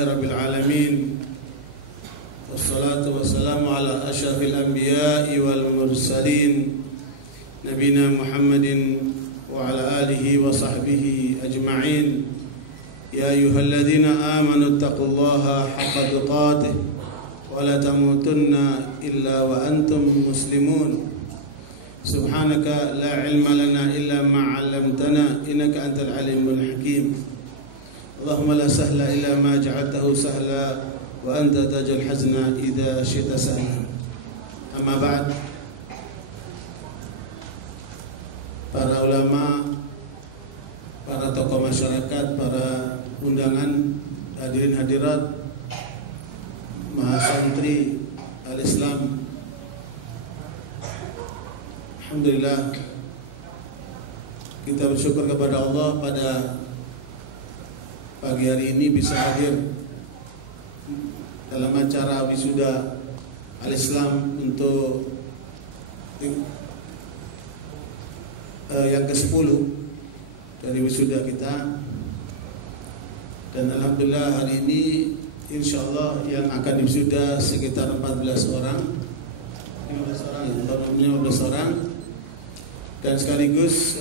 Rabbil Alamin. Wassalatu wassalamu ala asyrafil anbiya'i wal mursalin Nabina Muhammadin wa ala alihi wa sahbihi ajma'in. Ya ayyuhalladzina amanu taqullaha haqqa tuqatih wa la tamutunna illa wa antum muslimun. Subhanaka la ilma lana illa ma 'allamtana innaka antal alimul hakim. Allahumma la sahla illa ma ja'altahu sahla wa anta taj'al hazna idza syi'ta sahla. Amma ba'd. Para ulama, para tokoh masyarakat, para undangan, hadirin hadirat, mahasantri al-Islam, alhamdulillah kita bersyukur kepada Allah pada pagi hari ini bisa hadir dalam acara wisuda al-Islam untuk yang ke-10 dari wisuda kita. Dan alhamdulillah hari ini insyaallah yang akan diwisuda sekitar 14 orang 15 orang dan sekaligus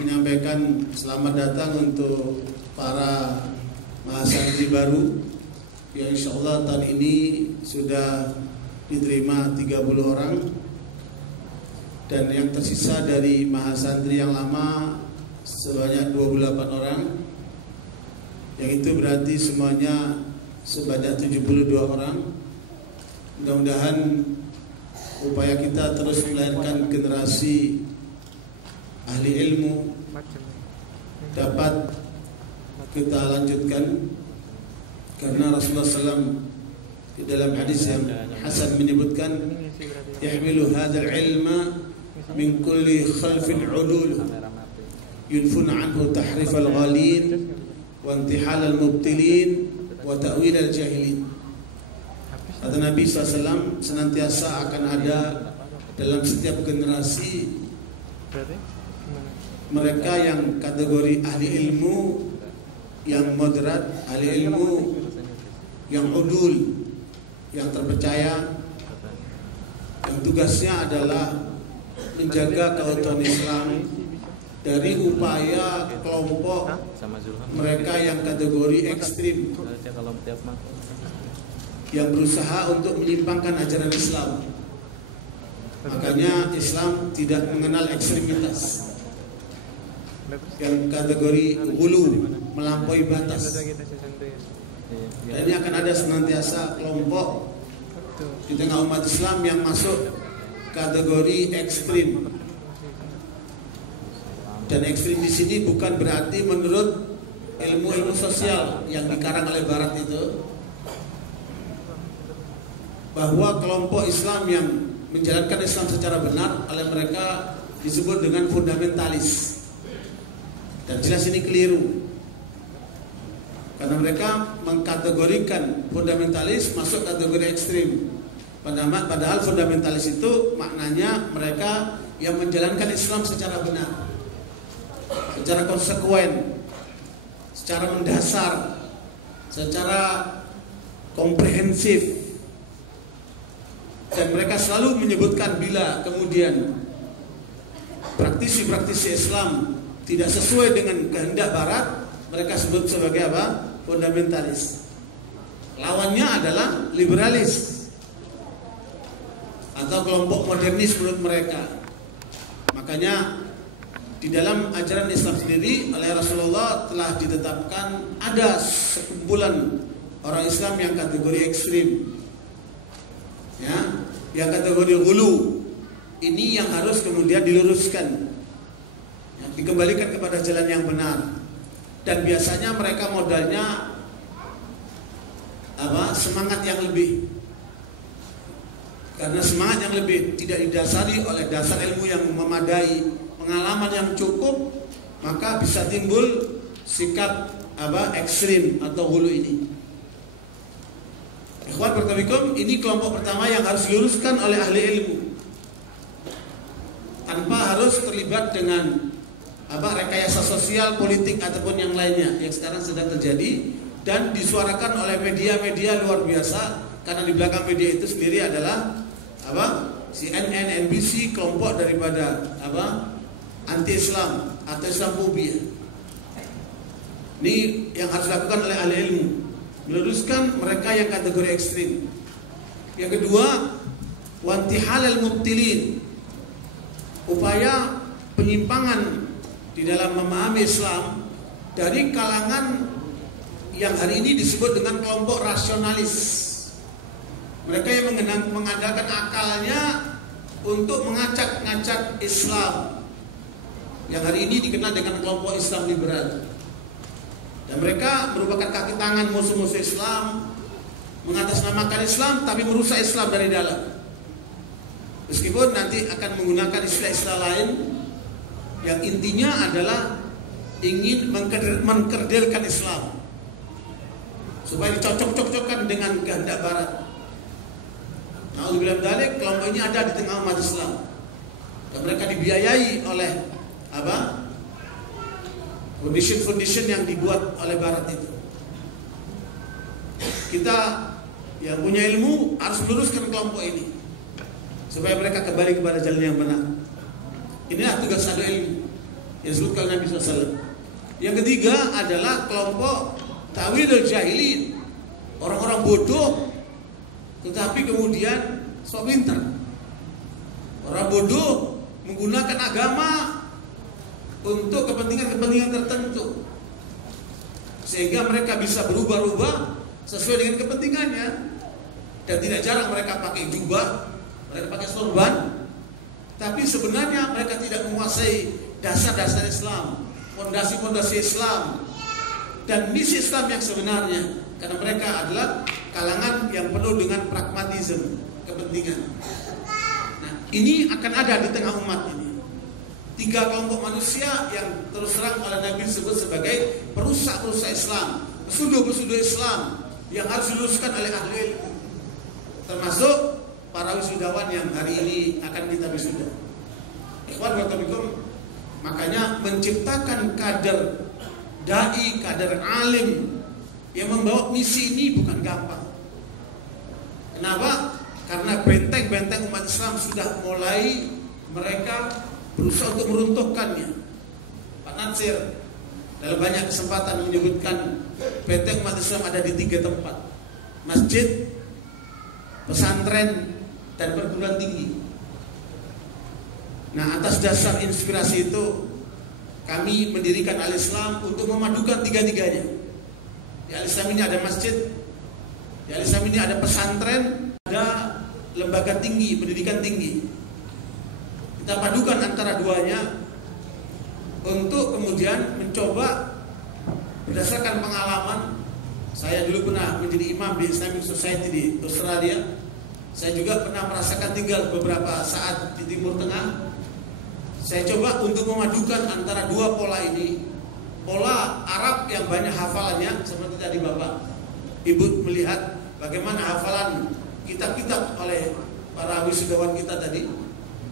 menyampaikan selamat datang untuk para mahasiswa baru yang insyaallah tahun ini sudah diterima 30 orang, dan yang tersisa dari mahasantri yang lama sebanyak 28 orang, yang itu berarti semuanya sebanyak 72 orang. Mudah-mudahan upaya kita terus melahirkan generasi ahli ilmu dapat kita lanjutkan, karena Rasulullah SAW di dalam hadis yang hasan menyebutkan yahmilu hadzal ilma min kulli khalfin udul yunfuna anhu tahrif al-ghalin wa intihal al-mubtilin wa ta'wil al-jahilin. Kata Nabi SAW, senantiasa akan ada dalam setiap generasi mereka yang kategori ahli ilmu yang moderat, ahli ilmu yang udul, yang terpercaya, yang tugasnya adalah menjaga keutuhan Islam dari upaya kelompok mereka yang kategori ekstrim yang berusaha untuk menyimpangkan ajaran Islam. Makanya Islam tidak mengenal ekstremitas yang kategori hulu, melampaui batas. Dan ini akan ada senantiasa kelompok di tengah umat Islam yang masuk kategori ekstrim. Dan ekstrim di sini bukan berarti menurut ilmu sosial yang dikarang oleh Barat itu, bahwa kelompok Islam yang menjalankan Islam secara benar oleh mereka disebut dengan fundamentalis. Dan jelas ini keliru, karena mereka mengkategorikan fundamentalis masuk kategori ekstrim. Padahal fundamentalis itu maknanya mereka yang menjalankan Islam secara benar, secara konsekuen, secara mendasar, secara komprehensif. Dan mereka selalu menyebutkan bila kemudian praktisi-praktisi Islam tidak sesuai dengan kehendak Barat, mereka sebut sebagai apa? Fundamentalis. Lawannya adalah liberalis atau kelompok modernis menurut mereka. Makanya di dalam ajaran Islam sendiri oleh Rasulullah telah ditetapkan ada sekumpulan orang Islam yang kategori ekstrim, ya, yang kategori hulu. Ini yang harus kemudian diluruskan, dikembalikan kepada jalan yang benar. Dan biasanya mereka modalnya semangat yang lebih, karena semangat yang lebih tidak didasari oleh dasar ilmu yang memadai, pengalaman yang cukup, maka bisa timbul sikap ekstrim atau hulu ini. Ikhwan Barakawikum, ini kelompok pertama yang harus diluruskan oleh ahli ilmu tanpa harus terlibat dengan rekayasa sosial, politik ataupun yang lainnya yang sekarang sedang terjadi dan disuarakan oleh media-media luar biasa, karena di belakang media itu sendiri adalah CNN, NBC, kelompok daripada anti-Islam atau Islamofobia. Ini yang harus dilakukan oleh ahli ilmu, meluruskan mereka yang kategori ekstrim. Yang kedua, wantihalal mubtilin, upaya penyimpangan di dalam memahami Islam dari kalangan yang hari ini disebut dengan kelompok rasionalis. Mereka yang mengandalkan akalnya untuk mengacak-ngacak Islam, yang hari ini dikenal dengan kelompok Islam liberal. Dan mereka merupakan kaki tangan musuh-musuh Islam, mengatasnamakan Islam tapi merusak Islam dari dalam. Meskipun nanti akan menggunakan istilah-istilah lain yang intinya adalah ingin mengkerdilkan Islam supaya dicocok-cocokkan dengan kehendak Barat. Alhamdulillah, kelompok ini ada di tengah umat Islam dan mereka dibiayai oleh foundation yang dibuat oleh Barat itu. Kita yang punya ilmu harus meluruskan kelompok ini supaya mereka kembali kepada jalan yang benar. Inilah tugas ahli ilmu yang disebutkan Nabi SAW. Yang ketiga adalah kelompok ta'wilul jahilin, orang-orang bodoh tetapi kemudian sok pintar. Orang bodoh menggunakan agama untuk kepentingan-kepentingan tertentu, sehingga mereka bisa berubah-ubah sesuai dengan kepentingannya. Dan tidak jarang mereka pakai jubah, mereka pakai sorban, tapi sebenarnya mereka tidak menguasai dasar-dasar Islam, fondasi-fondasi Islam, dan misi Islam yang sebenarnya. Karena mereka adalah kalangan yang penuh dengan pragmatisme, kepentingan. Nah, ini akan ada di tengah umat ini. 3 kelompok manusia yang terus terang oleh Nabi disebut sebagai perusak-perusak Islam, pesuduh-pesuduh Islam yang harus diluruskan oleh ahli ilmu, termasuk para wisudawan yang hari ini akan kita wisuda. Ikhwan wa tabikum, makanya menciptakan kader dai, kader alim yang membawa misi ini bukan gampang. Kenapa? Karena benteng-benteng umat Islam sudah mulai mereka berusaha untuk meruntuhkannya. Pak Natsir dalam banyak kesempatan menyebutkan benteng umat Islam ada di 3 tempat: masjid, pesantren, dan perguruan tinggi. Nah, atas dasar inspirasi itu kami mendirikan Al-Islam untuk memadukan 3-tiganya. Di Al-Islam ini ada masjid, di Al-Islam ini ada pesantren, ada lembaga tinggi, pendidikan tinggi. Kita padukan antara duanya untuk kemudian mencoba berdasarkan pengalaman. Saya dulu pernah menjadi imam di Islamic Society di Australia. Saya juga pernah merasakan tinggal beberapa saat di Timur Tengah. Saya coba untuk memadukan antara 2 pola ini. Pola Arab yang banyak hafalannya, seperti tadi Bapak Ibu melihat bagaimana hafalan kitab-kitab oleh para wisudawan kita tadi,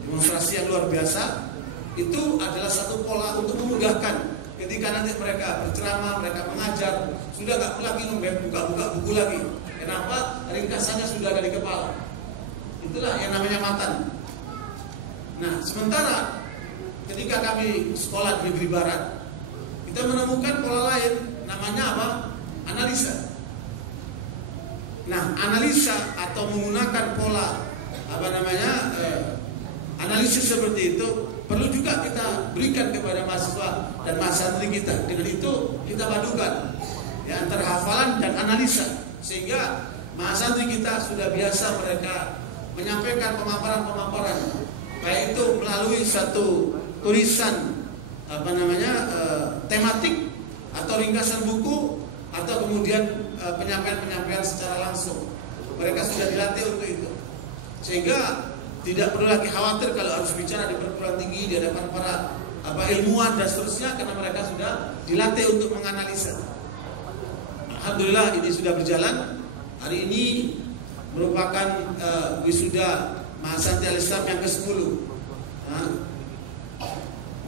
demonstrasi yang luar biasa. Itu adalah satu pola untuk memudahkan ketika nanti mereka berceramah, mereka mengajar, sudah nggak lagi buka-buka buku lagi. Kenapa? Ringkasannya sudah ada di kepala. Itulah yang namanya matan. Nah, sementara ketika kami sekolah di negeri Barat, kita menemukan pola lain, namanya apa? Analisa. Nah, analisa atau menggunakan pola analisis seperti itu perlu juga kita berikan kepada mahasiswa dan mahasiswa kita. Dengan itu kita padukan ya, antara hafalan dan analisa, sehingga mahasiswa kita sudah biasa mereka menyampaikan pemaparan-pemaparan, baik itu melalui satu tulisan tematik atau ringkasan buku, atau kemudian penyampaian-penyampaian secara langsung. Mereka sudah dilatih untuk itu, sehingga tidak perlu lagi khawatir kalau harus bicara di perguruan tinggi di hadapan para ilmuwan dan seterusnya, karena mereka sudah dilatih untuk menganalisa. Alhamdulillah ini sudah berjalan. Hari ini merupakan wisuda Mahasiswa Al-Islam yang ke-10.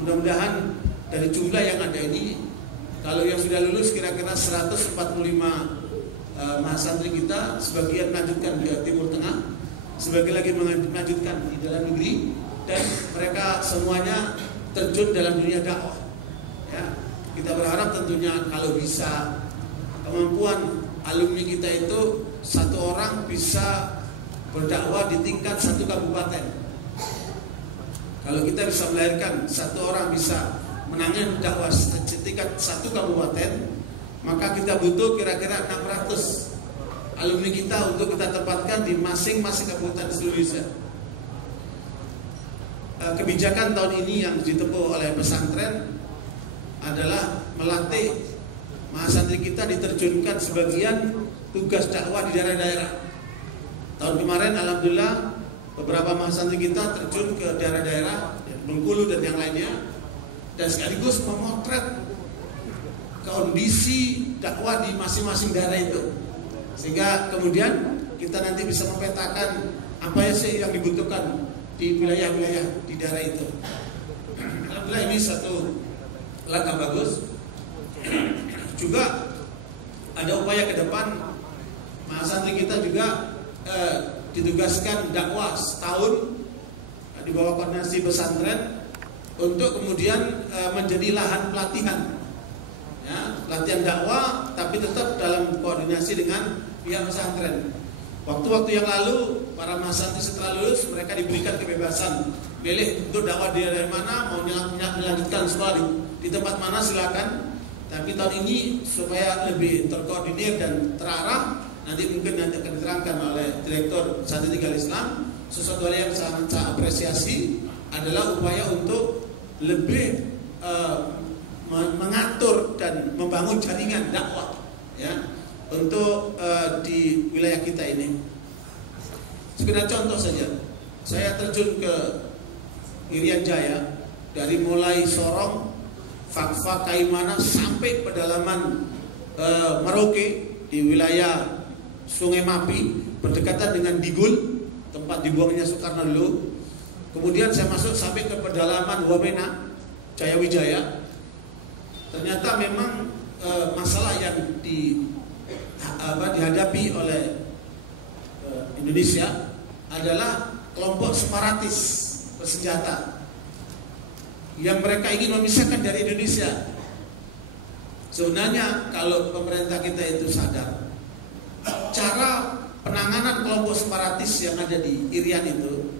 Mudah-mudahan dari jumlah yang ada ini Kalau yang sudah lulus kira-kira 145 mahasantri kita, sebagian melanjutkan ke Timur Tengah, sebagian lagi melanjutkan di dalam negeri, dan mereka semuanya terjun dalam dunia dakwah. Ya, kita berharap tentunya kalau bisa kemampuan alumni kita itu satu orang bisa berdakwah di tingkat satu kabupaten. Kalau kita bisa melahirkan satu orang bisa menangani dakwah setingkat satu kabupaten, maka kita butuh kira-kira 600 alumni kita untuk kita tempatkan di masing-masing kabupaten seluruh Indonesia. Kebijakan tahun ini yang ditempuh oleh pesantren adalah melatih mahasantri kita diterjunkan sebagian tugas dakwah di daerah-daerah. Tahun kemarin alhamdulillah beberapa mahasantri kita terjun ke daerah-daerah Bengkulu dan yang lainnya, dan sekaligus memotret kondisi dakwah di masing-masing daerah itu, sehingga kemudian kita nanti bisa memetakan apa sih yang dibutuhkan di wilayah-wilayah di daerah itu. Alhamdulillah ini satu langkah bagus. Juga ada upaya ke depan, mahasantri kita juga ditugaskan dakwah setahun di bawah koordinasi pesantren untuk kemudian menjadi lahan pelatihan, ya, latihan dakwah, tapi tetap dalam koordinasi dengan pihak pesantren. Waktu-waktu yang lalu para mahasantri setelah lulus mereka diberikan kebebasan pilih untuk dakwah di daerah mana, mau melanjutkan sekolah di tempat mana silakan. Tapi tahun ini supaya lebih terkoordinir dan terarah, nanti akan diterangkan oleh Direktur Santri Tinggal Islam. Sesuatu yang sangat saya apresiasi adalah upaya untuk lebih mengatur dan membangun jaringan dakwah, ya, untuk di wilayah kita ini. Sekedar contoh saja, saya terjun ke Irian Jaya, dari mulai Sorong, Fakfa, Kaimana sampai pedalaman Merauke di wilayah Sungai Mapi berdekatan dengan Digul, tempat dibuangnya Soekarno dulu. Kemudian saya masuk sampai ke pedalaman Wamena, Jayawijaya. Ternyata memang masalah yang dihadapi oleh Indonesia adalah kelompok separatis bersenjata yang mereka ingin memisahkan dari Indonesia. Sebenarnya kalau pemerintah kita itu sadar, cara penanganan kelompok separatis yang ada di Irian itu,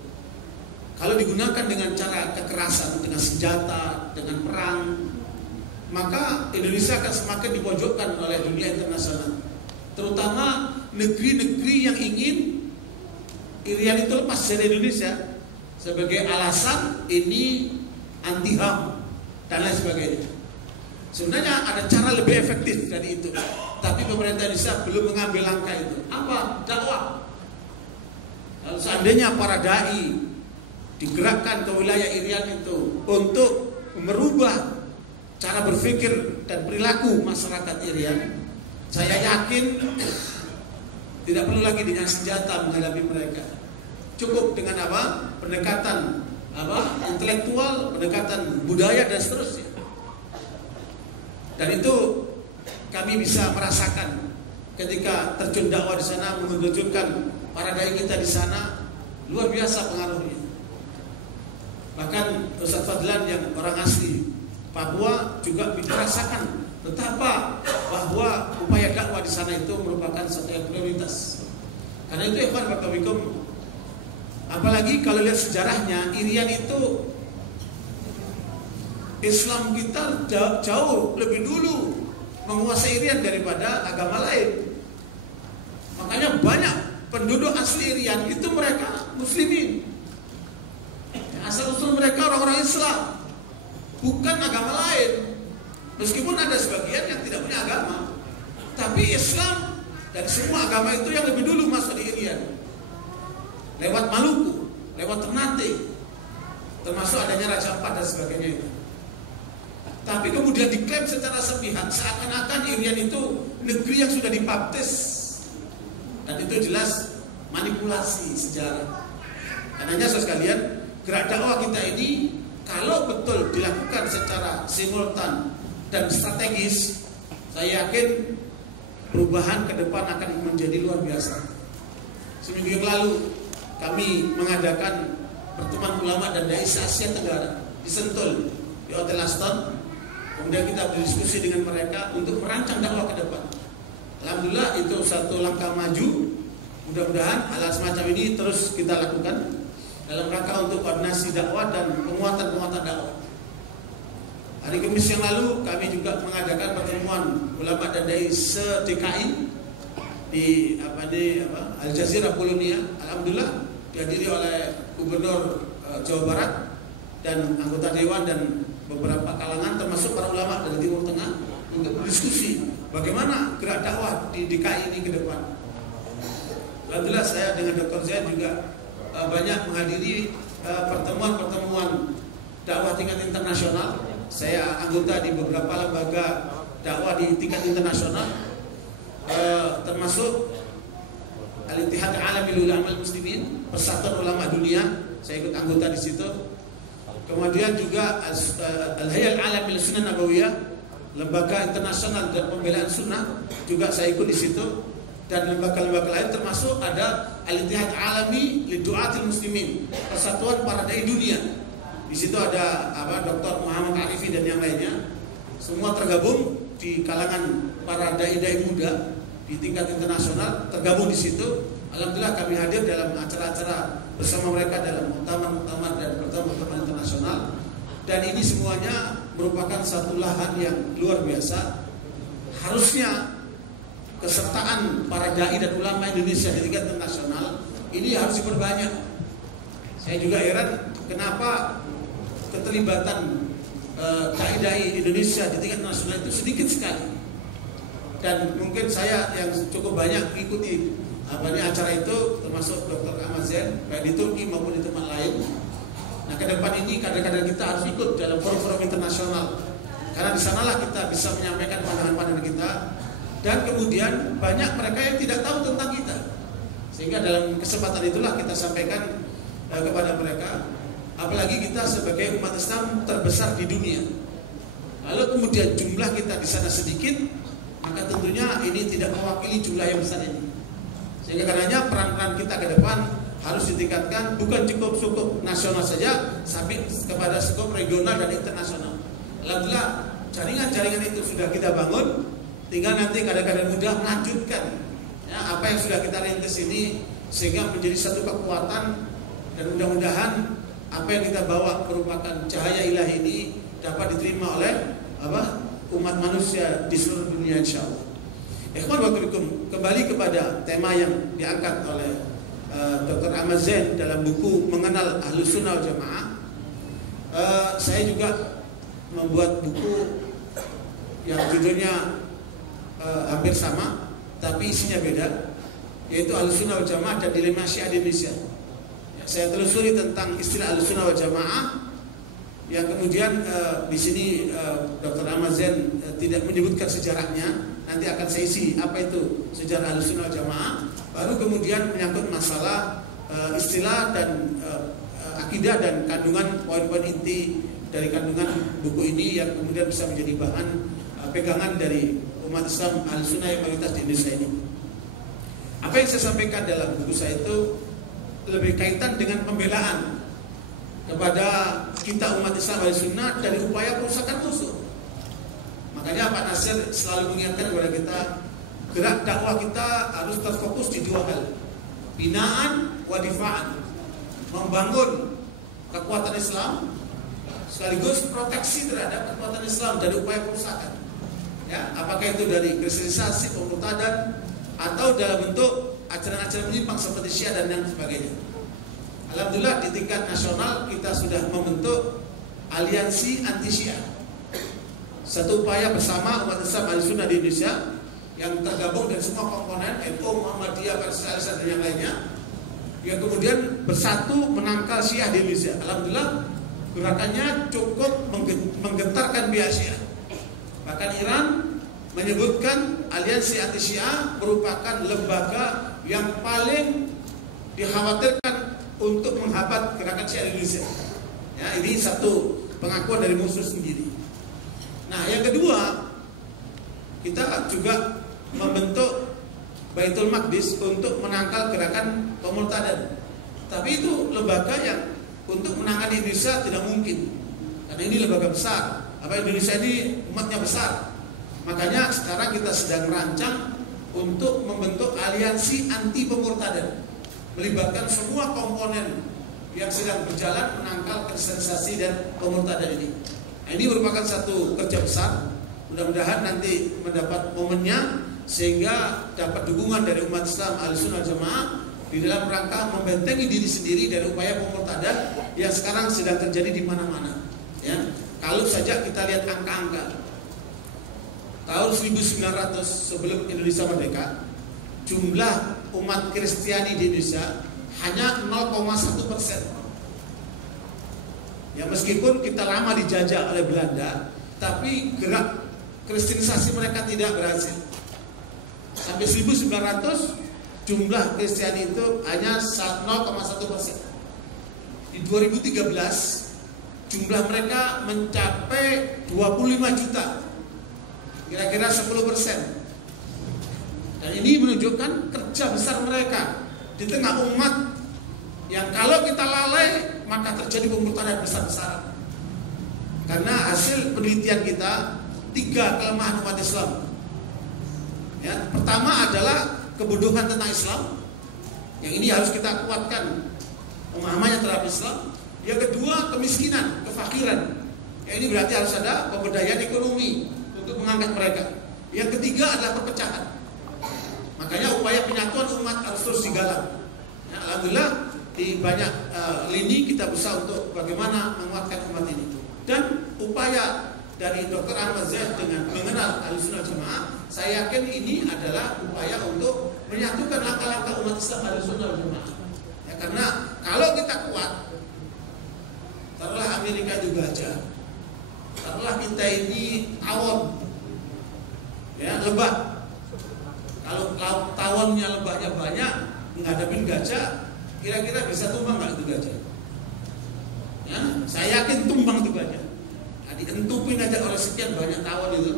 kalau digunakan dengan cara kekerasan, dengan senjata, dengan perang, maka Indonesia akan semakin dipojokkan oleh dunia internasional, terutama negeri-negeri yang ingin Irian itu lepas dari Indonesia sebagai alasan ini anti HAM dan lain sebagainya. Sebenarnya ada cara lebih efektif dari itu, tapi pemerintah Indonesia belum mengambil langkah itu. Apa? Dakwah. Kalau seandainya para dai digerakkan ke wilayah Irian itu untuk merubah cara berpikir dan perilaku masyarakat Irian, saya yakin tidak perlu lagi dengan senjata menghadapi mereka. Cukup dengan apa? Pendekatan intelektual, pendekatan budaya dan seterusnya. Dan itu kami bisa merasakan ketika terjun dakwah di sana, menerjunkan para dai kita di sana, luar biasa pengaruhnya. Bahkan Ustaz Fadlan yang orang asli Papua juga merasakan betapa bahwa upaya dakwah di sana itu merupakan satu yang prioritas. Karena itu ikhwan barakallahu, apalagi kalau lihat sejarahnya, Irian itu Islam kita jauh lebih dulu menguasai Irian daripada agama lain. Makanya banyak penduduk asli Irian itu mereka muslimin. Asal usul mereka orang-orang Islam, bukan agama lain. Meskipun ada sebagian yang tidak punya agama, tapi Islam dan semua agama itu yang lebih dulu masuk di Irian. Lewat Maluku, lewat Ternate, termasuk adanya Raja Ampat dan sebagainya itu. Tapi kemudian diklaim secara sepihak seakan-akan Irian itu negeri yang sudah dibaptis, dan itu jelas manipulasi sejarah. Karenanya saudara sekalian, gerak dakwah kita ini kalau betul dilakukan secara simultan dan strategis, saya yakin perubahan ke depan akan menjadi luar biasa. Seminggu yang lalu kami mengadakan pertemuan ulama dan dai Asia Tenggara di Sentul, di Hotel Aston. Kemudian kita berdiskusi dengan mereka untuk merancang dakwah ke depan. Alhamdulillah itu satu langkah maju. Mudah-mudahan hal semacam ini terus kita lakukan dalam rangka untuk koordinasi dakwah dan penguatan dakwah. Hari Kamis yang lalu kami juga mengadakan pertemuan ulama dan dai se-DKI di Al Jazeera Polonia. Alhamdulillah dihadiri oleh Gubernur Jawa Barat dan anggota dewan dan beberapa kalangan termasuk para ulama dari Timur Tengah untuk berdiskusi bagaimana gerak dakwah di DKI ini ke depan. Alhamdulillah saya dengan Dr. Zain juga banyak menghadiri pertemuan-pertemuan dakwah tingkat internasional. Saya anggota di beberapa lembaga dakwah di tingkat internasional, termasuk Al-Ittihad Alami Ulama Muslimin, Persatuan Ulama Dunia. Saya ikut anggota di situ. Kemudian juga Al-Hay'ah Alami Sunnah Nabawiyah, lembaga internasional dan pembelaan sunnah, juga saya ikut di situ. Dan lembaga-lembaga lain termasuk ada Al-Ittihad Alami Lidu'atil Muslimin, Persatuan Para Dai Dunia. Di situ ada Dr. Muhammad Arifi dan yang lainnya. Semua tergabung di kalangan para dai-dai muda di tingkat internasional, tergabung di situ. Alhamdulillah kami hadir dalam acara-acara bersama mereka dalam muktamar dan pertemuan internasional. Dan ini semuanya merupakan satu lahan yang luar biasa. Harusnya kesertaan para dai dan ulama Indonesia di tingkat internasional ini harus diperbanyak. Saya juga heran kenapa keterlibatan dai-dai Indonesia di tingkat nasional itu sedikit sekali. Dan mungkin saya yang cukup banyak ikuti acara itu, termasuk Dr. Ahmad Zain baik di Turki maupun di tempat lain. Nah, ke depan ini kadang-kadang kita harus ikut dalam forum-forum internasional, karena di sanalah kita bisa menyampaikan pandangan-pandangan kita. Dan kemudian banyak mereka yang tidak tahu tentang kita, sehingga dalam kesempatan itulah kita sampaikan kepada mereka. Apalagi kita sebagai umat Islam terbesar di dunia, lalu kemudian jumlah kita di sana sedikit, maka tentunya ini tidak mewakili jumlah yang besar ini. Sehingga karenanya peran-peran kita ke depan harus ditingkatkan, bukan cukup nasional saja, sampai kepada skop regional dan internasional. Alhamdulillah jaringan-jaringan itu sudah kita bangun, tinggal nanti kadang-kadang mudah melanjutkan apa yang sudah kita rintis ini sehingga menjadi satu kekuatan. Dan mudah-mudahan apa yang kita bawa merupakan cahaya ilahi ini dapat diterima oleh umat manusia di seluruh dunia insyaallah. Ikhwan wa akhwat, kembali kepada tema yang diangkat oleh Dr. Ahmad Zain dalam buku Mengenal Ahlus Sunnah wal Jamaah. Saya juga membuat buku yang judulnya hampir sama tapi isinya beda, yaitu Ahlus Sunnah wal Jamaah dan Dilema Syiah di Indonesia. Saya telusuri tentang istilah Ahlussunnah wal Jamaah yang kemudian di sini Dr. Ahmad Zain tidak menyebutkan sejarahnya. Nanti akan saya isi apa itu sejarah Ahlussunnah wal Jamaah. Baru kemudian menyangkut masalah istilah dan akidah dan kandungan poin-poin inti dari kandungan buku ini yang kemudian bisa menjadi bahan pegangan dari umat Islam Ahlussunnah yang mayoritas di Indonesia ini. Apa yang saya sampaikan dalam buku saya itu lebih kaitan dengan pembelaan kepada kita umat Islam Ahlussunnah dari upaya perusakan musuh. Makanya Pak Nasir selalu mengingatkan kepada kita, gerak dakwah kita harus terfokus di dua hal, binaan wa difa'an, membangun kekuatan Islam sekaligus proteksi terhadap kekuatan Islam dari upaya perusakan. Ya, apakah itu dari kristenisasi, pemurtadan, atau dalam bentuk ajaran-ajaran menyimpang seperti Syiah dan yang sebagainya. Alhamdulillah di tingkat nasional kita sudah membentuk aliansi anti Syiah, satu upaya bersama umat Islam Ahlussunnah di Indonesia yang tergabung dari semua komponen NU, Muhammadiyah, Pancasila dan yang lainnya, yang kemudian bersatu menangkal Syiah di Indonesia. Alhamdulillah gerakannya cukup menggentarkan pihak Syiah. Bahkan Iran menyebutkan aliansi anti Syiah merupakan lembaga yang paling dikhawatirkan untuk menghambat gerakan Syiah di Indonesia. Ya, ini satu pengakuan dari musuh sendiri. Nah, yang kedua, kita juga membentuk Baitul Maqdis untuk menangkal gerakan pemurtadan. Tapi itu lembaga yang untuk menangani Indonesia tidak mungkin, karena ini lembaga besar. Indonesia ini umatnya besar. Makanya sekarang kita sedang merancang untuk membentuk aliansi anti pemurtadan, melibatkan semua komponen yang sedang berjalan menangkal kristenisasi dan pemurtadan ini. Nah, ini merupakan satu kerja besar. Mudah-mudahan nanti mendapat momennya sehingga dapat dukungan dari umat Islam Ahlussunnah Jamaah di dalam rangka membentengi diri sendiri dari upaya pemurtadan yang sekarang sedang terjadi di mana-mana. Ya, kalau saja kita lihat angka-angka tahun 1900 sebelum Indonesia merdeka, jumlah umat Kristiani di Indonesia hanya 0,1%. Ya, meskipun kita lama dijajah oleh Belanda, tapi gerak kristenisasi mereka tidak berhasil. Sampai 1900 jumlah Kristiani itu hanya 0,1%. Di 2013 jumlah mereka mencapai 25 juta, kira-kira 10%. Dan ini menunjukkan kerja besar mereka di tengah umat yang kalau kita lalai maka terjadi pemurtadan besar-besaran. Karena hasil penelitian kita 3 kelemahan umat Islam. Ya, pertama adalah kebodohan tentang Islam. Yang ini harus kita kuatkan pemahamannya terhadap Islam. Yang kedua, kemiskinan, kefakiran. Yang ini berarti harus ada pemberdayaan ekonomi untuk mengangkat mereka. Yang ketiga adalah perpecahan. Makanya upaya penyatuan umat harus terus digalak. Ya, alhamdulillah di banyak lini kita berusaha untuk bagaimana menguatkan umat ini. Dan upaya dari Dr. Ahmad Zaid dengan mengenal Ahlussunnah Jamaah, saya yakin ini adalah upaya untuk menyatukan langkah-langkah umat Islam Ahlussunnah Jamaah. Ya, karena kalau kita kuat, taruhlah Amerika juga aja, taruhlah kita ini tawon, ya lebah. Kalau tawonnya lebahnya banyak, ngadepin gajah, kira-kira bisa tumbang nggak itu gajah? Ya, saya yakin tumbang itu gajah. Nah, dientupin aja oleh sekian banyak tawon itu,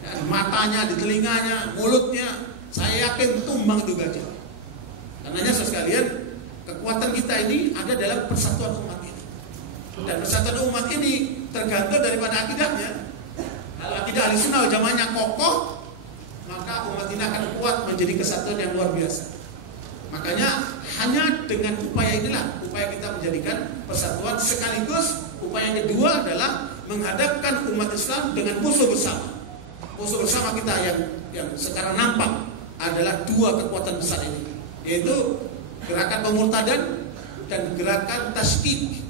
ya, di matanya, di telinganya, mulutnya, saya yakin tumbang itu gajah. Karenanya sekalian, kekuatan kita ini ada dalam persatuan umat ini. Dan persatuan umat ini tergantung daripada akidahnya. Kalau akidah Ahlussunnah wal Jamaahnya kokoh, maka umat ini akan kuat menjadi kesatuan yang luar biasa. Makanya hanya dengan upaya inilah upaya kita menjadikan persatuan, sekaligus upaya yang kedua adalah menghadapkan umat Islam dengan musuh bersama. Musuh bersama kita yang sekarang nampak adalah 2 kekuatan besar ini, yaitu gerakan pemurtadan dan gerakan tasykik,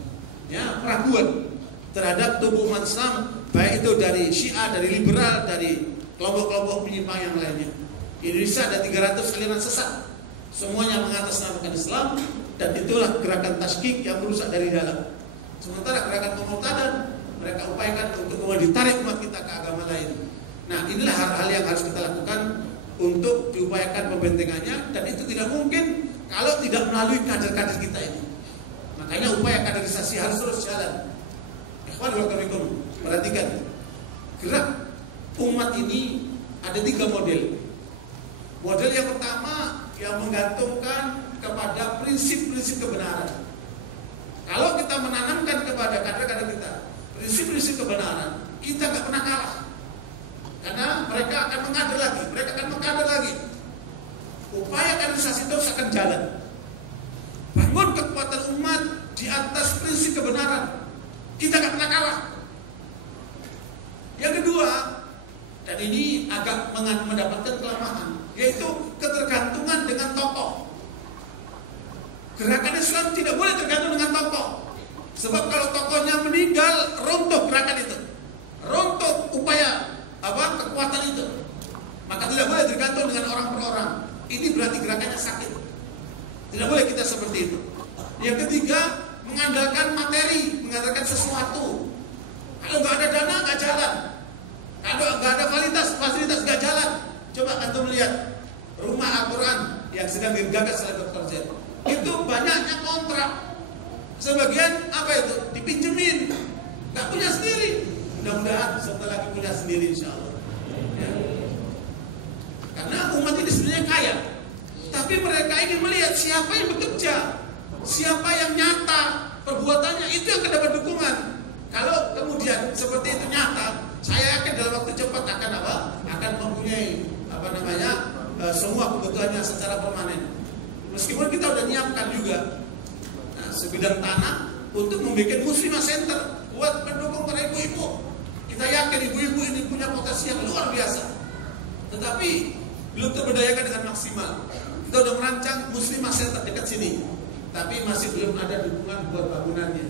ya, peraguan terhadap tubuh umat Islam, baik itu dari Syiah, dari liberal, dari kelompok-kelompok penyimpang yang lainnya. Indonesia ada 300 aliran sesat, semuanya mengatasnamakan Islam, dan itulah gerakan tasykik yang merusak dari dalam. Sementara gerakan pemurtadan mereka upayakan untuk kemudian ditarik umat kita ke agama lain. Nah, inilah hal-hal yang harus kita lakukan untuk diupayakan pembentengannya, dan itu tidak mungkin kalau tidak melalui kader-kader kita ini. Makanya upaya kaderisasi harus terus jalan. Ikhwan walaupun perhatikan, gerak umat ini ada 3 model. Model yang pertama yang menggantungkan kepada prinsip-prinsip kebenaran. Kalau kita menanamkan kepada kader-kader kita prinsip-prinsip kebenaran, kita nggak pernah kalah. Karena mereka akan mengader lagi, mereka akan mengkader lagi. Upaya kaderisasi terus akan jalan. Bangun kekuatan umat di atas prinsip kebenaran, kita nggak pernah kalah. Yang kedua, dan ini agak mendapatkan kelemahan, yaitu ketergantungan dengan tokoh. Gerakan Islam tidak boleh tergantung dengan tokoh. Sebab kalau tokohnya meninggal, runtuh gerakan itu, runtuh upaya kekuatan itu. Maka tidak boleh tergantung dengan orang per orang. Ini berarti gerakannya sakit. Tidak boleh kita seperti itu. Yang ketiga, mengandalkan materi, mengandalkan sesuatu. Kalau nggak ada dana, nggak jalan. Kalau nggak ada fasilitas nggak jalan. Coba antum lihat rumah Al-Quran yang sedang digagas oleh Dr. Zaid. Itu banyaknya kontrak. Sebagian apa itu? Dipinjemin, nggak punya sendiri. Mudah-mudahan sebentar lagi punya sendiri insya Allah. Ya. Karena umat ini sebenarnya kaya, tapi mereka ingin melihat siapa yang bekerja, siapa yang nyata perbuatannya, itu yang mendapat dukungan. Kalau kemudian seperti itu nyata, saya yakin dalam waktu cepat akan apa? Akan mempunyai semua kebutuhannya secara permanen. Meskipun kita udah nyiapkan juga sebidang tanah untuk membuat Muslimah Center buat mendukung para ibu-ibu. Kita yakin ibu-ibu ini punya potensi yang luar biasa, tetapi belum terberdayakan dengan maksimal. Kita udah merancang Muslimah Center dekat sini, tapi masih belum ada dukungan buat bangunannya.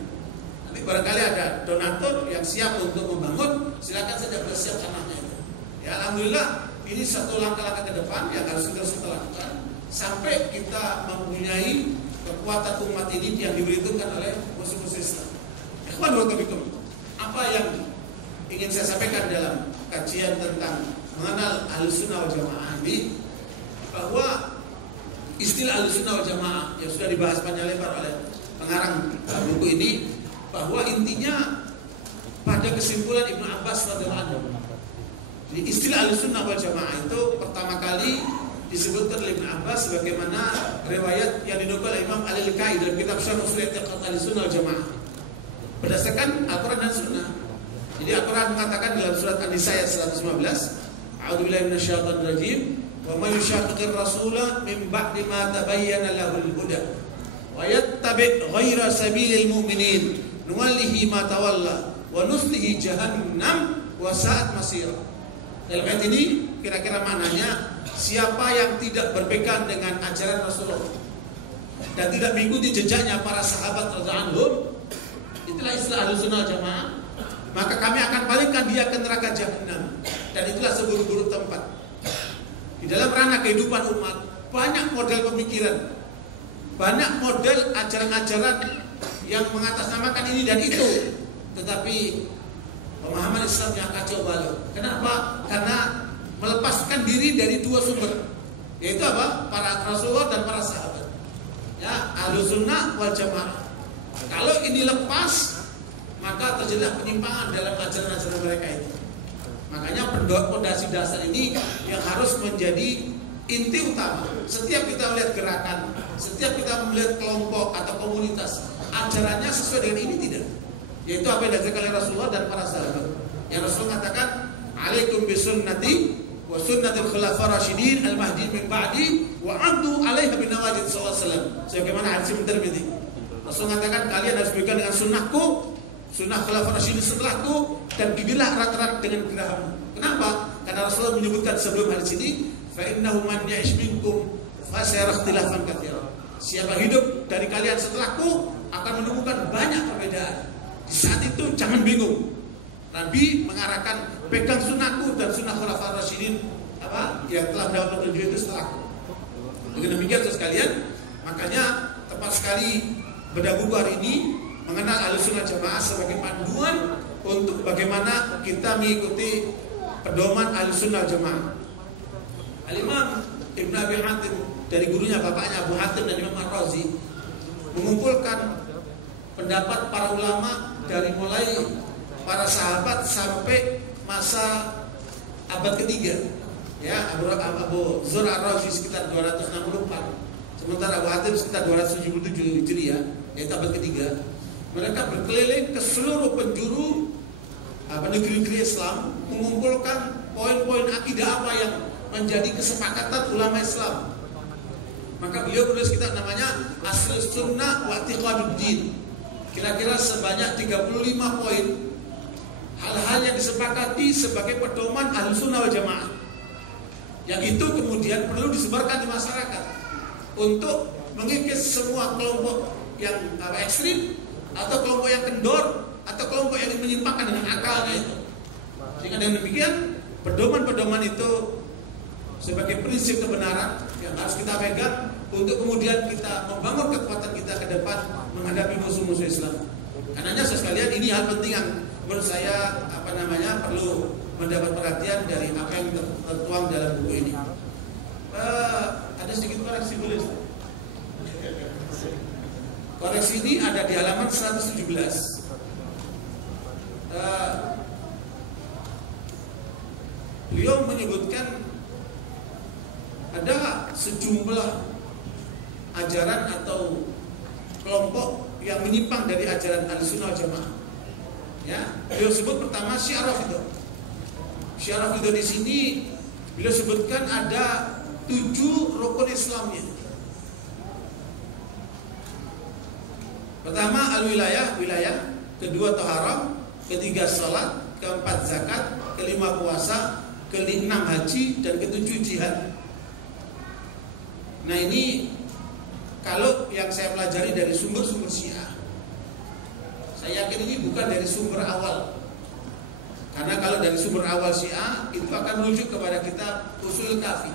Nanti barangkali ada donatur yang siap untuk membangun, silakan saja bersiap tanahnya itu. Ya alhamdulillah, ini satu langkah-langkah ke depan yang harus terus kita lakukan sampai kita mempunyai kekuatan umat ini yang diberitakan oleh musuh-musuh Islam. Ikhwan wa bikum, apa yang ingin saya sampaikan dalam kajian tentang mengenal Ahlussunnah wal Jamaah ini, bahwa istilah Ahlussunnah wal Jamaah yang sudah dibahas panjang lebar oleh pengarang buku ini, bahwa intinya pada kesimpulan Ibnu Abbas radhiyallahu anhu. Jadi istilah Ahlussunnah wal Jamaah itu pertama kali disebutkan oleh Ibnu Abbas sebagaimana riwayat yang dinukil oleh Imam Al-Lkai dalam kitab Syarh Ushul I'tiqad Ahlussunnah wal Jamaah berdasarkan Al-Quran dan Sunnah. Jadi Al-Quran mengatakan dalam surat An-Nisa ayat 115, A'udzubillahi minasyaitonir rajim, wa may yushaqiqir rasula min ba'di ma tabayyana lahul huda wa yattabi' ghaira sabilil mu'minin nuwallihi ma tawalla wa nuslihi jahannam wa sa'at masira. Dalam ayat ini kira-kira maknanya, siapa yang tidak berpegang dengan ajaran Rasulullah dan tidak mengikuti jejaknya para sahabat radhiyallahu anhum, itulah istilah Ahlussunnah wal Jamaah, maka kami akan palingkan dia ke neraka Jahannam, dan itulah seburuk-buruk tempat. Di dalam ranah kehidupan umat banyak model pemikiran, banyak model ajaran-ajaran yang mengatasnamakan ini dan itu, tetapi pemahaman Islam yang kacau balau. Kenapa? Karena melepaskan diri dari dua sumber, yaitu apa? Para Rasulullah dan para sahabat. Ya, Ahlussunnah wal Jamaah. Kalau ini lepas, maka terjadilah penyimpangan dalam ajaran-ajaran mereka itu. Makanya pondasi dasar ini yang harus menjadi inti utama. Setiap kita melihat gerakan, setiap kita melihat kelompok atau komunitas, ajarannya sesuai dengan ini tidak? Yaitu apa yang diajarkan oleh Rasulullah dan para sahabat. Yang Rasul katakan, "Alaikum bisunnati wa sunnatul khulafaur rasyidin al-mahdi min ba'di wa 'addu 'alaiha bin nawajid" sallallahu alaihi wasallam. Sebagaimana hadis Tirmidzi. Rasul mengatakan, kalian harus berpegang dengan sunnahku, sunnah khulafaur rasyidin setelahku, dan gigitlah erat-erat dengan geraham. Kenapa? Karena Rasulullah menyebutkan sebelum hadis ini, fa innahu man ya'ish minkum fa sayara ikhtilafan katsiran. Siapa hidup dari kalian setelahku akan menemukan banyak perbedaan. Di saat itu jangan bingung. Nabi mengarahkan pegang sunnahku dan sunnah khulafaur rasyidin yang telah mendapat petunjuk itu setelahku. Dengan demikian sekalian, makanya tepat sekali bedah buku hari ini mengenal Ahlussunnah Jamaah sebagai panduan untuk bagaimana kita mengikuti pedoman Ahlussunnah Jamaah. Al-Imam Ibn Abi Hatim dari gurunya bapaknya Abu Hatim dan Imam Ar-Razi mengumpulkan pendapat para ulama dari mulai para sahabat sampai masa abad ketiga. Ya, Abu Zur Ar-Razi sekitar 264, sementara Abu Hatim sekitar 277 Hijriah, yaitu abad ketiga. Mereka berkeliling ke seluruh penjuru negeri-negeri Islam, mengumpulkan poin-poin akidah apa yang menjadi kesepakatan ulama Islam. Maka beliau menulis kitab namanya Aslus Sunnah wa I'tiqaduddin. Kira-kira sebanyak 35 poin hal-hal yang disepakati sebagai pedoman Ahlussunnah wal Jamaah, yang itu kemudian perlu disebarkan di masyarakat untuk mengikis semua kelompok yang ekstrim atau kelompok yang kendor atau kelompok yang menyimpangkan dengan akalnya itu. Sehingga dengan demikian pedoman-pedoman itu sebagai prinsip kebenaran yang harus kita pegang untuk kemudian kita membangun kekuatan kita ke depan menghadapi musuh-musuh Islam. Karenanya sekalian, ini hal penting yang menurut saya perlu mendapat perhatian dari apa yang tertuang dalam buku ini. Ada sedikit koreksi boleh? Koreksi ini ada di halaman 117. beliau menyebutkan ada sejumlah ajaran atau kelompok yang menyimpang dari ajaran Ahlussunnah wal Jamaah. Ya, beliau sebut pertama Syiah Rafidhah. Syiah Rafidhah di sini beliau sebutkan ada 7 rukun Islamnya. Pertama al-wilayah, wilayah. Kedua taharah. Ketiga salat. Keempat zakat. Kelima puasa. Keenam haji. Dan ketujuh jihad. Nah ini kalau yang saya pelajari dari sumber-sumber Syiah, saya yakin ini bukan dari sumber awal. Karena kalau dari sumber awal Syiah itu akan merujuk kepada kitab Ushul Kafi.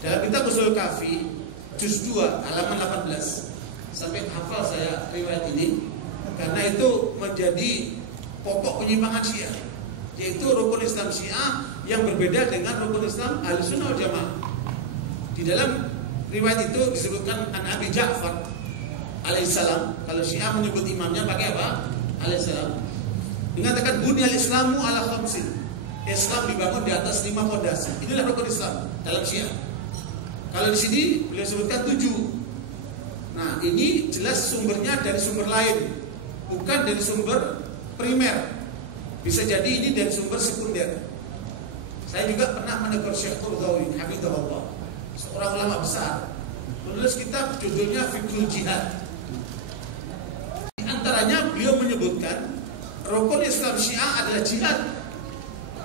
Dalam kitab Ushul Kafi juz 2 halaman 18. Sampai hafal saya riwayat ini karena itu menjadi pokok penyimpangan Syiah, yaitu rukun Islam Syiah yang berbeda dengan rukun Islam Ahlussunnah wal Jamaah. Di dalam riwayat itu disebutkan an Abi Ja'far alaihissalam. Kalau Syiah menyebut imamnya pakai apa? Alaihissalam. Mengatakan bunyal Islamu ala khamsin. Islam dibangun di atas 5 fondasi. Inilah rukun Islam dalam Syiah. Kalau di sini beliau sebutkan 7. Nah ini jelas sumbernya dari sumber lain, bukan dari sumber primer. Bisa jadi ini dari sumber sekunder. Saya juga pernah menegur Syekh Qaradawi, hafizahullah, seorang ulama besar, menulis kitab judulnya Fiqhul Jihad. Di antaranya beliau menyebutkan rukun Islam Syiah adalah jihad.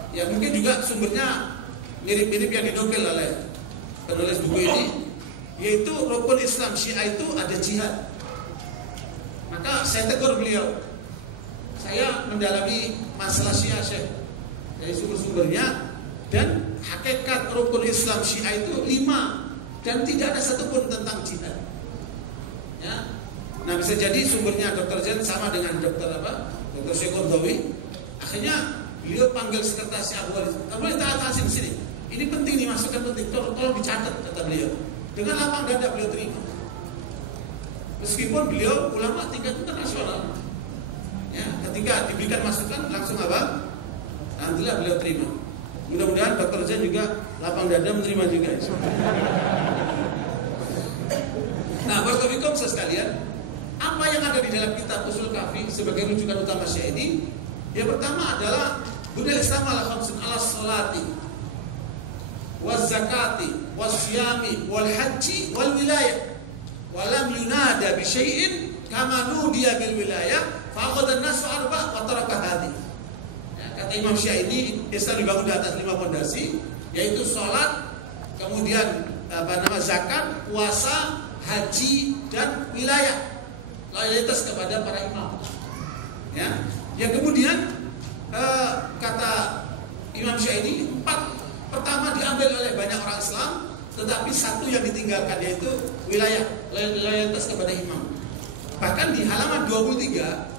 Ya mungkin juga sumbernya mirip-mirip yang dinukil oleh penulis buku ini, yaitu rukun Islam Syiah itu ada jihad. Maka saya tegur beliau. Saya mendalami masalah Syiah Syekh dari sumber-sumbernya, dan hakikat rukun Islam Syiah itu 5 dan tidak ada satupun tentang jihad. Ya. Nah bisa jadi sumbernya Dr. Zain sama dengan Dr. Syekh Qaradawi. Akhirnya beliau panggil sekretaris Abu Walid. Kamu boleh tahan di sini. Ini penting nih, masukan penting. Tolong dicatat, kata beliau. Dengan lapang dada beliau terima. Meskipun beliau ulama tingkat internasional. Ya, ketika diberikan masukan langsung apa? Alhamdulillah beliau terima. Mudah-mudahan Dr. Zain juga lapang dada menerima juga. Nah, barakallahu sekalian, apa yang ada di dalam kitab Ushul Kafi sebagai rujukan utama Syiah ini? Yang pertama adalah bunyal Islam ala khamsin, ala salati, waz zakati, was siyami, wal haji, wal wilayah. Walam yunada bi syai'in kama nudiya bil wilayah faqad an-nasu arba' wa taraka hadhi. Ya, kata Imam Syiah ini Islam dibangun di atas 5 fondasi, yaitu salat, kemudian zakat, puasa, haji, dan wilayah. Loyalitas kepada para imam. Ya. Yang kemudian kata Imam Syiah ini 4 pertama diambil oleh banyak orang Islam, tetapi 1 yang ditinggalkan, yaitu wilayah, loyalitas kepada imam. Bahkan di halaman 23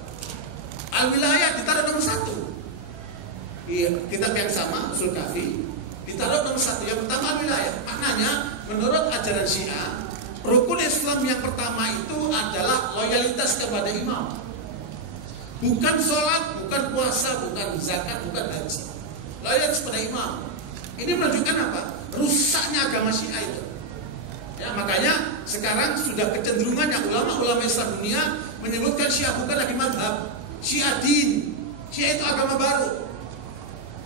al-wilayah ditaruh nomor 1. Di kitab yang sama Ushul Kafi ditaruh nomor 1. Yang pertama al-wilayah. Maknanya menurut ajaran Syiah, rukun Islam yang pertama itu adalah loyalitas kepada imam. Bukan sholat, bukan puasa, bukan zakat, bukan haji. Loyalitas kepada imam. Ini menunjukkan apa? Rusaknya agama Syiah itu. Ya, makanya sekarang sudah kecenderungannya ulama-ulama Islam dunia menyebutkan Syiah bukan lagi madhab, Syiah din. Syiah itu agama baru.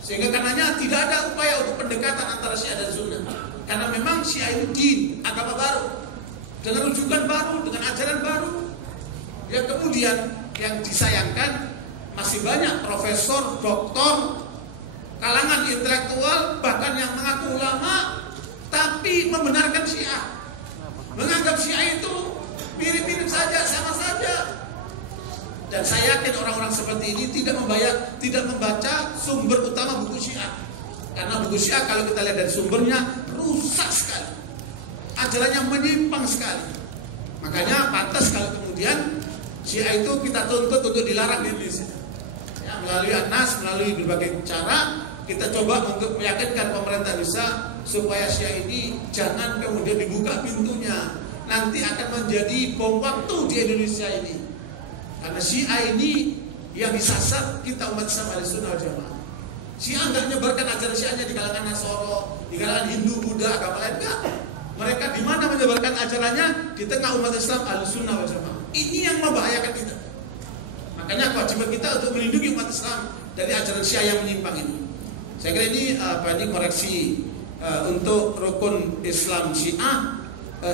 Sehingga karenanya tidak ada upaya untuk pendekatan antara Syiah dan Sunnah. Karena memang Syiah itu din, agama baru, dengan rujukan baru, dengan ajaran baru. Yang kemudian yang disayangkan masih banyak profesor, doktor, kalangan intelektual, bahkan yang mengaku ulama tapi membenarkan Syiah, menganggap Syiah itu mirip-mirip saja, sama saja. Dan saya yakin orang-orang seperti ini tidak membaca sumber utama buku Syiah. Karena buku Syiah kalau kita lihat dari sumbernya rusak sekali, ajarannya menyimpang sekali. Makanya pantas kalau kemudian Syiah itu kita tuntut untuk dilarang di Indonesia. Ya, melalui An-Nas, melalui berbagai cara kita coba untuk meyakinkan pemerintah Indonesia supaya Syiah ini jangan kemudian dibuka pintunya. Nanti akan menjadi bom waktu di Indonesia ini. Karena Syiah ini yang disasar kita umat Islam Ahlussunnah wal Jamaah. Syiah nggak menyebarkan ajaran Syiahnya di kalangan Nasoro, di kalangan Hindu, Buddha, agama lain, enggak. Mereka di mana menyebarkan ajarannya? Di tengah umat Islam Ahlussunnah wal Jamaah. Ini yang membahayakan kita. Makanya kewajiban kita untuk melindungi umat Islam dari ajaran Syiah yang menyimpang ini. Saya kira ini koreksi untuk rukun Islam Syiah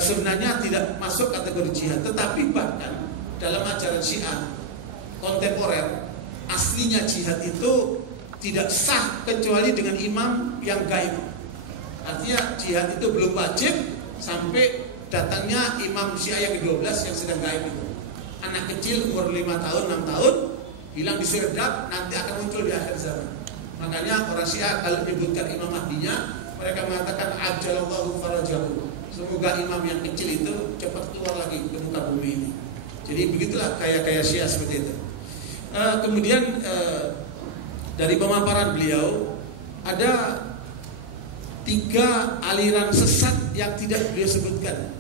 sebenarnya tidak masuk kategori jihad, tetapi bahkan dalam ajaran Syiah kontemporer aslinya jihad itu tidak sah kecuali dengan imam yang gaib. Artinya jihad itu belum wajib sampai datangnya imam Syiah yang ke-12 yang sedang gaib itu. Anak kecil umur 5 tahun, 6 tahun hilang diseredap, nanti akan muncul di akhir zaman. Makanya orang Syiah kalau menyebutkan Imam Mahdinya, mereka mengatakan ajalallahu farajahu. Semoga imam yang kecil itu cepat keluar lagi ke muka bumi ini. Jadi begitulah gaya-gaya Syiah seperti itu. Kemudian dari pemaparan beliau ada 3 aliran sesat yang tidak beliau sebutkan,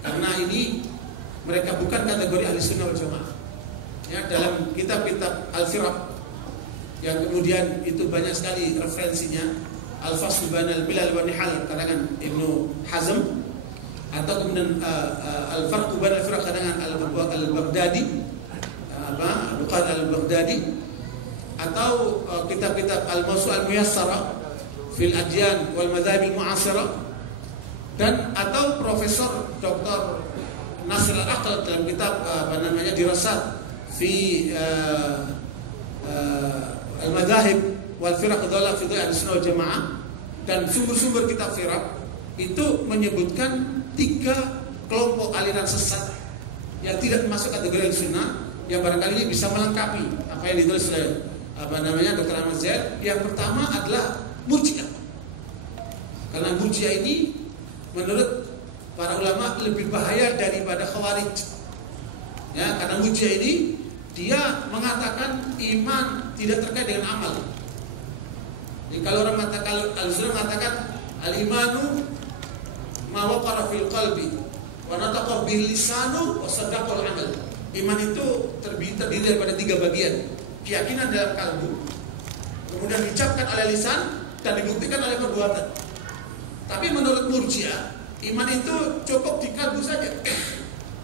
karena ini mereka bukan kategori Ahlussunnah wal Jamaah. Ya, dalam kitab-kitab Al-Firaq yang kemudian itu banyak sekali referensinya, Al-Fasl bainal Milal wa Nihal karangan Ibnu Hazm, atau kemudian Al-Farq bainal Firaq karangan Al-Baghdadi, Abu Qadir Al-Baghdadi, atau kitab-kitab Al-Mawsu' Al-Muyassara fil Adyan wal Madzhab Al-Mu'asirah, dan atau Profesor Dr. Nasr Al-Aql dalam kitab Dirasat fi Al-Madzahib wal Firaq Dhalah fi Ahlussunnah wal Jamaah, dan sumber-sumber kitab firaq itu menyebutkan 3 kelompok aliran sesat yang tidak masuk kategori Ahlussunnah, yang barangkali ini bisa melengkapi apa yang ditulis oleh Dr. Ahmad Zaid. Yang pertama adalah Murji'ah. Karena Murji'ah ini menurut para ulama lebih bahaya daripada Khawarij. Ya, karena Murji'ah ini dia mengatakan iman tidak terkait dengan amal. Jadi kalau orang mengatakan, Al-Sunnah mengatakan al-imanu ma waqara fil qalbi wa nataqa bil lisanu wa saddaqal amal. Iman itu terdiri daripada 3 bagian. Keyakinan dalam kalbu, kemudian diucapkan oleh lisan, dan dibuktikan oleh perbuatan. Tapi menurut Murji'ah, iman itu cukup di kalbu saja.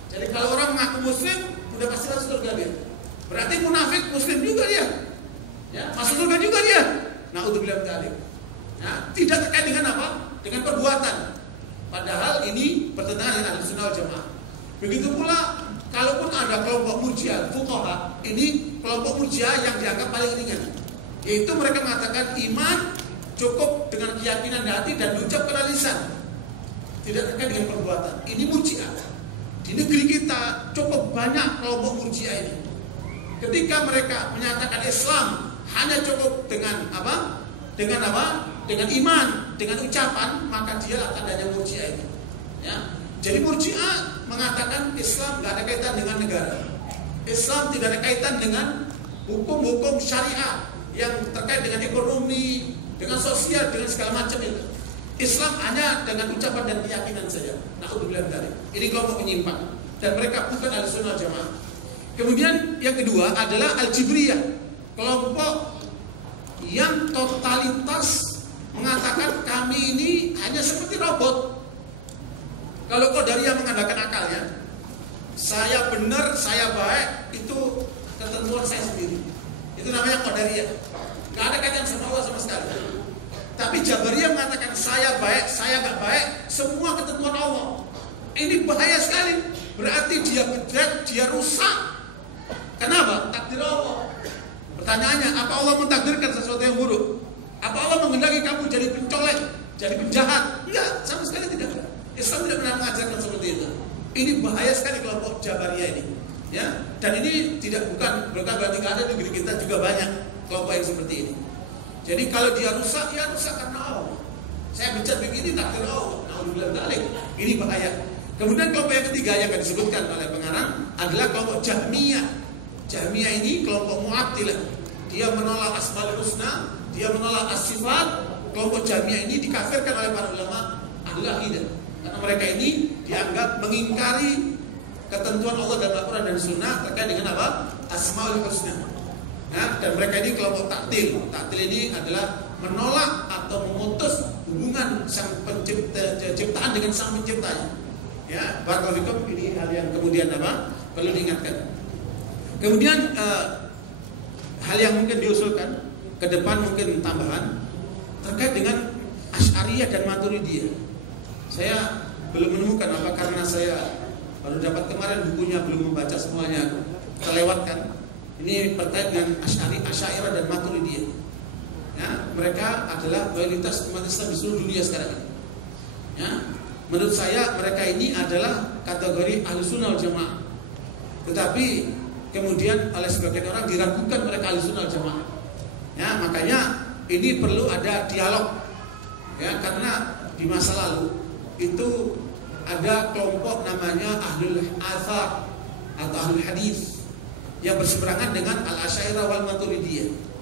Jadi kalau orang mengaku muslim, sudah pasti masuk surga dia. Berarti munafik muslim juga dia. Ya, masuk surga juga dia. Na'udzubillah min dzalik. Ya, tidak terkait dengan apa? Dengan perbuatan. Padahal ini bertentangan dengan Ahlussunnah wal Jamaah. Begitu pula kalaupun ada kelompok Murji'ah fuqaha, ini kelompok Murji'ah yang dianggap paling ringan. Yaitu mereka mengatakan iman cukup dengan keyakinan di hati dan diucapkan oleh lisan, tidak terkait dengan perbuatan. Ini Murji'ah. Di negeri kita cukup banyak kelompok Murji'ah ini. Ketika mereka menyatakan Islam hanya cukup dengan apa? Dengan apa? Dengan iman, dengan ucapan, maka dia akan adanya Murji'ah ini. Ya. Jadi Murji'ah mengatakan Islam tidak ada kaitan dengan negara. Islam tidak ada kaitan dengan hukum-hukum syariah yang terkait dengan ekonomi, dengan sosial, dengan segala macam itu. Islam hanya dengan ucapan dan keyakinan saja. Na'udzubillah min dzalik. Ini kelompok penyimpang dan mereka bukan Ahlussunnah wal Jamaah. Kemudian yang kedua adalah Al-Jibriyah, kelompok yang totalitas mengatakan kami ini hanya seperti robot. Kalau Qadariyah mengandalkan akalnya, saya benar, saya baik, itu ketentuan saya sendiri. Itu namanya Qadariyah. Gak ada kaitan sama Allah sama sekali. Tapi Jabariyah mengatakan saya baik, saya gak baik, semua ketentuan Allah. Ini bahaya sekali. Berarti dia bejat, dia rusak. Kenapa? Takdir Allah. Pertanyaannya, apa Allah mentakdirkan sesuatu yang buruk? Apa Allah menghendaki kamu jadi pencolek, jadi penjahat? Enggak, sama sekali tidak ada. Islam tidak pernah mengajarkan seperti itu. Ini bahaya sekali kelompok Jabariyah ini. Ya, dan ini bukan berarti ada di negeri kita juga banyak kelompok yang seperti ini. Jadi kalau dia rusak, ya rusak karena Allah. Saya bejat begini takdir Allah. Na'udzubillah min dzalik. Ini bahaya. Kemudian kelompok yang ketiga yang akan disebutkan oleh pengarang adalah kelompok Jahmiyah. Jahmiyah ini kelompok Mu'attilah. Dia menolak Asmaul Husna, dia menolak as-sifat. Kelompok Jahmiyah ini dikafirkan oleh para ulama ahli akidah. Karena mereka ini dianggap mengingkari ketentuan Allah dalam Al-Quran dan Sunnah terkait dengan apa? Asmaul Husna. Ya, dan mereka ini kelompok taktil. Taktil ini adalah menolak atau memutus hubungan sang ciptaan dengan sang penciptanya. Ya, barakallahu ini hal yang kemudian perlu diingatkan. Kemudian hal yang mungkin diusulkan ke depan, mungkin tambahan terkait dengan Asy'ariyah dan Maturidiyah. Saya belum menemukan, apa karena saya baru dapat kemarin bukunya, belum membaca semuanya, terlewatkan. Ini terkait dengan Asy'ariyah dan Maturidiyah. Ya, mereka adalah mayoritas umat Islam di seluruh dunia sekarang ini. Ya, menurut saya mereka ini adalah kategori Ahlussunnah wal Jamaah. Tetapi kemudian oleh sebagian orang diragukan mereka Ahlussunnah wal Jamaah. Ya, makanya ini perlu ada dialog. Ya, karena di masa lalu itu ada kelompok namanya Ahlul Athar atau Ahlul Hadis yang berseberangan dengan Al-Asy'ariyah wal Maturidiyah.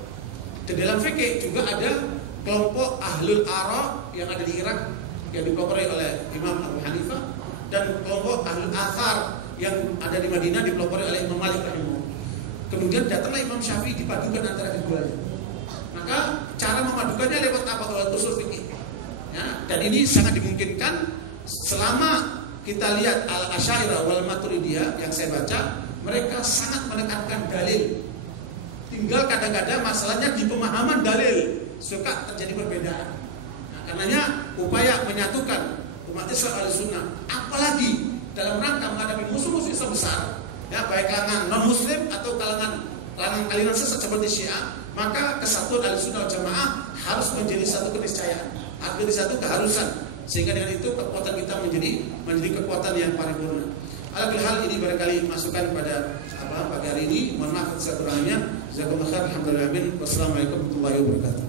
Dan dalam fikih juga ada kelompok Ahlul Ara yang ada di Irak yang dipelopori oleh Imam Abu Hanifah, dan kelompok Ahlul Athar yang ada di Madinah dipelopori oleh Imam Malik rahimahullah. Kemudian datanglah Imam Syafi'i, dipadukan antara keduanya. Maka cara memadukannya lewat apa? Lewat usul fikih. Ya, dan ini sangat dimungkinkan selama kita lihat Al-Asy'ariyah wal Maturidiyah yang saya baca, mereka sangat menekankan dalil. Tinggal kadang-kadang masalahnya di pemahaman dalil suka terjadi perbedaan. Nah, karenanya upaya menyatukan umat Islam Ahlussunnah, apalagi dalam rangka menghadapi musuh-musuh Islam besar, ya baik kalangan non-Muslim atau kalangan aliran sesat seperti Syiah, maka kesatuan Ahlussunnah wal Jamaah harus menjadi satu keniscayaan, harus menjadi satu keharusan, sehingga dengan itu kekuatan kita menjadi kekuatan yang paripurna. Alhamdulillah, hal ini barangkali masukan pada pagi hari ini. Mohon maaf atas kekurangannya. Jazakumullah khair. Alhamdulillah. Wassalamualaikum warahmatullahi wabarakatuh.